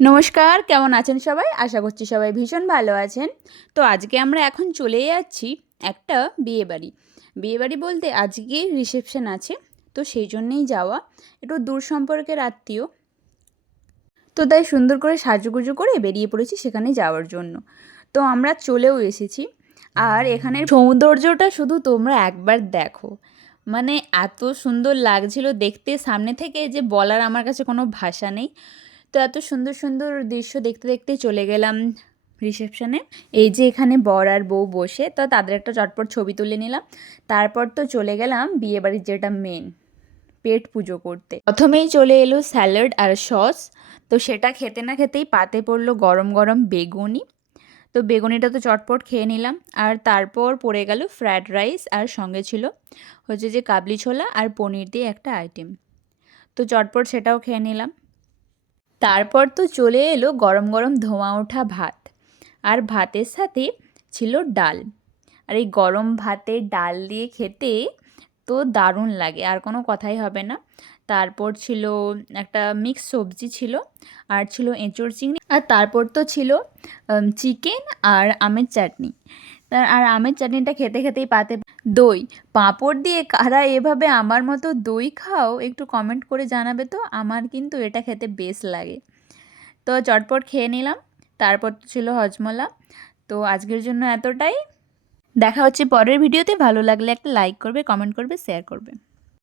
নমস্কার, কেমন আছেন সবাই? আশা করছি সবাই ভীষণ ভালো আছেন। তো আজকে আমরা এখন চলে যাচ্ছি একটা বিয়েবাড়ি। বিয়েবাড়ি বলতে আজকে রিসেপশন আছে। তো সেই জন্যেই যাওয়া। একটু দূর সম্পর্কের আত্মীয়। তো তাই সুন্দর করে সাজুগুজু করে বেরিয়ে পড়েছি সেখানে যাওয়ার জন্য। তো আমরা চলেও এসেছি। আর এখানের সৌন্দর্যটা শুধু তোমরা একবার দেখো। মানে এত সুন্দর লাগছিল দেখতে সামনে থেকে যে বলার আমার কাছে কোনো ভাষা নেই। তো এত সুন্দর সুন্দর দৃশ্য দেখতে দেখতে চলে গেলাম রিসেপশনে। এই যে এখানে বর আর বউ বসে, তো তাদের একটা চটপট ছবি তুলে নিলাম। তারপর তো চলে গেলাম বিয়েবাড়ির যেটা মেন, পেট পুজো করতে। প্রথমেই চলে এলো স্যালাড আর সস। তো সেটা খেতে না খেতেই পাতে পড়লো গরম গরম বেগুনি। তো বেগুনিটা তো চটপট খেয়ে নিলাম। আর তারপর পড়ে গেল ফ্রায়েড রাইস, আর সঙ্গে ছিল হচ্ছে যে কাবলি ছোলা আর পনির দিয়ে একটা আইটেম। তো চটপট সেটাও খেয়ে নিলাম। তারপর তো চলে এলো গরম গরম ধোঁয়া ওঠা ভাত। আর ভাতের সাথে ছিল ডাল। আর এই গরম ভাতে ডাল দিয়ে খেতে তো দারুণ লাগে, আর কোনো কথাই হবে না। তারপর ছিল একটা মিক্স সবজি ছিল, আর ছিল এঁচোড় চিংড়ি, আর তারপর তো ছিল চিকেন আর আমের চাটনি। আর আমের চাটনিটা খেতে খেতেই পাতে দই পাঁপড় দিয়ে কারা এভাবে আমার মতো দই খাও একটু কমেন্ট করে জানাবে তো। আমার কিন্তু এটা খেতে বেশ লাগে। তো চটপট খেয়ে নিলাম। তারপর তো ছিল হজমোলা। তো আজকের জন্য এতটাই। দেখা হচ্ছে পরের ভিডিওতে। ভালো লাগলে একটা লাইক করবে, কমেন্ট করবে, শেয়ার করবে।